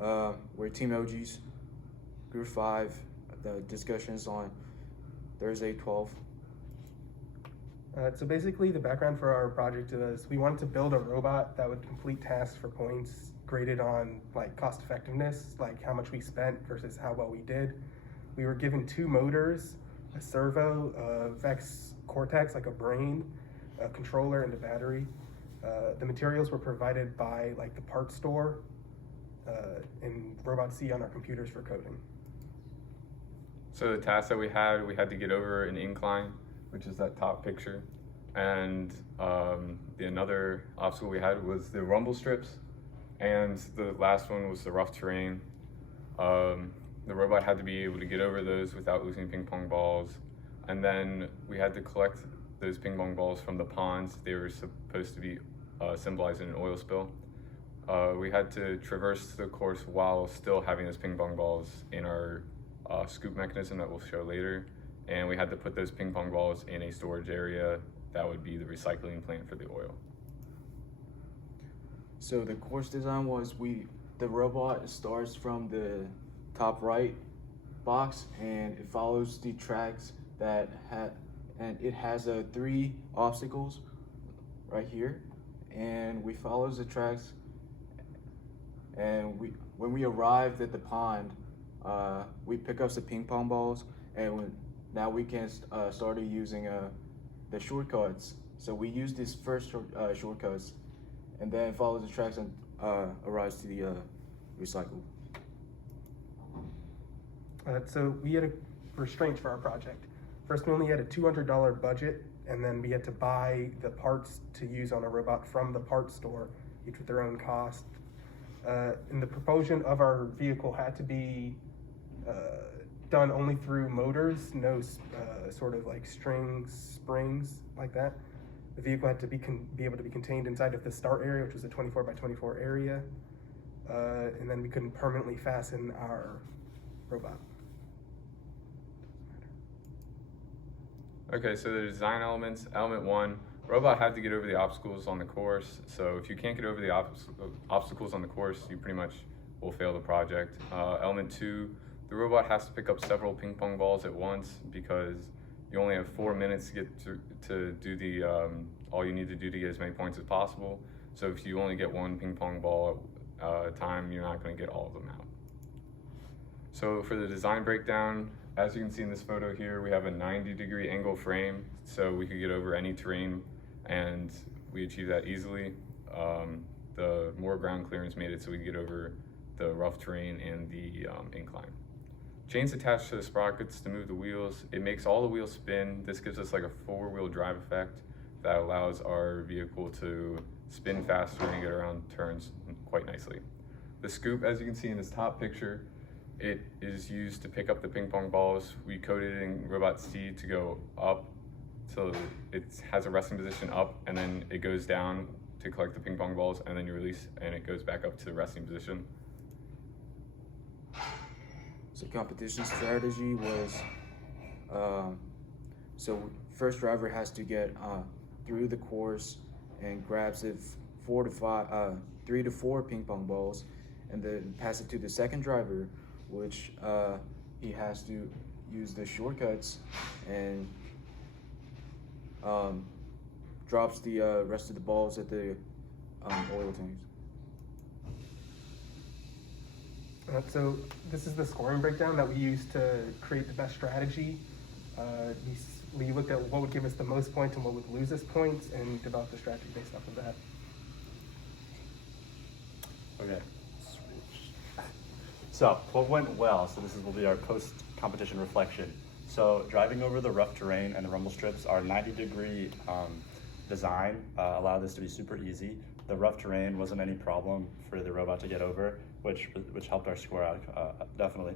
We're Team OGs, Group 5. The discussions on Thursday, 12. So basically the background for our project was we wanted to build a robot that would complete tasks for points graded on like cost effectiveness, like how much we spent versus how well we did. We were given 2 motors, a servo, a Vex Cortex, like a brain, a controller, and a battery. The materials were provided by like the parts store and Robot C on our computers for coding. So the task that we had to get over an incline, which is that top picture. And another obstacle we had was the rumble strips. And the last one was the rough terrain. The robot had to be able to get over those without losing ping pong balls. And then we had to collect those ping pong balls from the ponds. They were supposed to be symbolizing an oil spill. We had to traverse the course while still having those ping pong balls in our scoop mechanism that we'll show later. And we had to put those ping pong balls in a storage area that would be the recycling plant for the oil. So the course design was the robot starts from the top right box and it follows the tracks and it has 3 obstacles right here, and we follow the tracks, and when we arrived at the pond, we pick up the ping pong balls, and now we can start using the shortcuts. So we use these first shortcuts and then follow the tracks and arrives to the recycle. So we had a restraint for our project. First, we only had a $200 budget, and then we had to buy the parts to use on a robot from the parts store, each with their own cost. And the propulsion of our vehicle had to be done only through motors, no sort of like springs like that. The vehicle had to be able to be contained inside of the start area, which was a 24 by 24 area. And then we couldn't permanently fasten our robot. Okay, so the design elements. Element 1, robot had to get over the obstacles on the course. So if you can't get over the obstacles on the course, you pretty much will fail the project. Element 2, the robot has to pick up several ping pong balls at once because you only have 4 minutes to get to do the all you need to do to get as many points as possible. So if you only get 1 ping pong ball at a time, you're not going to get all of them out. So for the design breakdown, as you can see in this photo here, we have a 90-degree angle frame, so we could get over any terrain, and we achieved that easily. The more ground clearance made it so we could get over the rough terrain and the incline. Chains attached to the sprockets to move the wheels. It makes all the wheels spin. This gives us like a 4-wheel drive effect that allows our vehicle to spin faster and get around turns quite nicely. The scoop, as you can see in this top picture, it is used to pick up the ping pong balls. We coded it in Robot C to go up, so it has a resting position up, and then it goes down to collect the ping pong balls, and then you release, and it goes back up to the resting position. So competition strategy was, so first driver has to get through the course and grabs it 3 to 4 ping pong balls, and then pass it to the second driver, which he has to use the shortcuts and drops the rest of the balls at the oil tanks. So this is the scoring breakdown that we used to create the best strategy. We looked at what would give us the most points and what would lose us points, and developed a strategy based off of that. Okay, switch. So what went well? So this will be our post-competition reflection. So driving over the rough terrain and the rumble strips, our 90-degree design allowed this to be super easy. The rough terrain wasn't any problem for the robot to get over, which helped our score out definitely.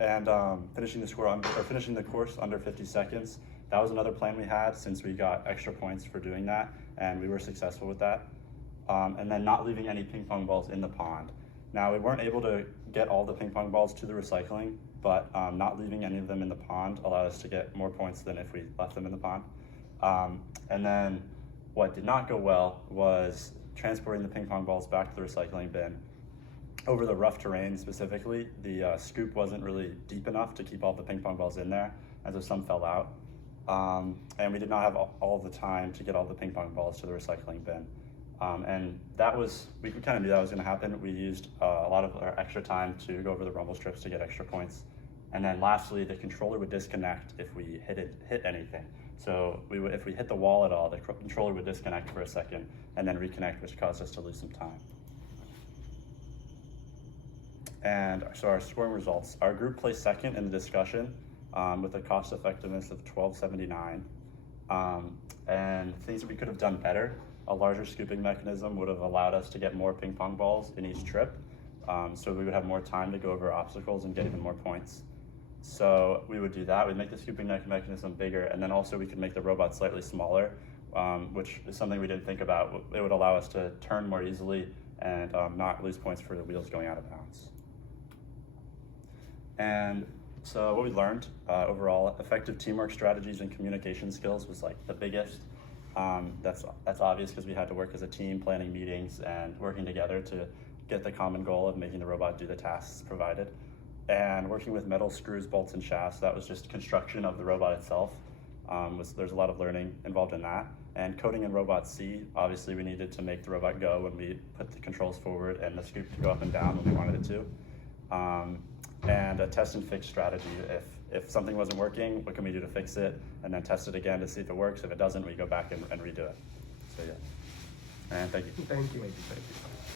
And finishing the course under 50 seconds. That was another plan we had, since we got extra points for doing that, and we were successful with that. And then not leaving any ping pong balls in the pond. Now, we weren't able to get all the ping pong balls to the recycling, but not leaving any of them in the pond allowed us to get more points than if we left them in the pond. And then what did not go well was transporting the ping pong balls back to the recycling bin. over the rough terrain specifically, the scoop wasn't really deep enough to keep all the ping pong balls in there, and so some fell out. And we did not have all the time to get all the ping pong balls to the recycling bin. And we kind of knew that was going to happen. We used a lot of our extra time to go over the rumble strips to get extra points. And then lastly, the controller would disconnect if we hit anything. So if we hit the wall at all, the controller would disconnect for a second and then reconnect, which caused us to lose some time. And so our scoring results. Our group placed second in the discussion with a cost effectiveness of $12.79. And things that we could have done better, a larger scooping mechanism would have allowed us to get more ping pong balls in each trip. So we would have more time to go over obstacles and get even more points. So we would do that. We'd make the scooping mechanism bigger, and then also we could make the robot slightly smaller, which is something we didn't think about. It would allow us to turn more easily and not lose points for the wheels going out of bounds. And so what we learned overall, effective teamwork strategies and communication skills was like the biggest. That's obvious because we had to work as a team, planning meetings and working together to get the common goal of making the robot do the tasks provided. And working with metal screws, bolts, and shafts, that was just construction of the robot itself. There's a lot of learning involved in that. And coding in Robot C, obviously we needed to make the robot go when we put the controls forward and the scoop to go up and down when we wanted it to. And a test and fix strategy. If something wasn't working, what can we do to fix it? And then test it again to see if it works. If it doesn't, we go back and redo it. So yeah. And thank you. Thank you. Thank you.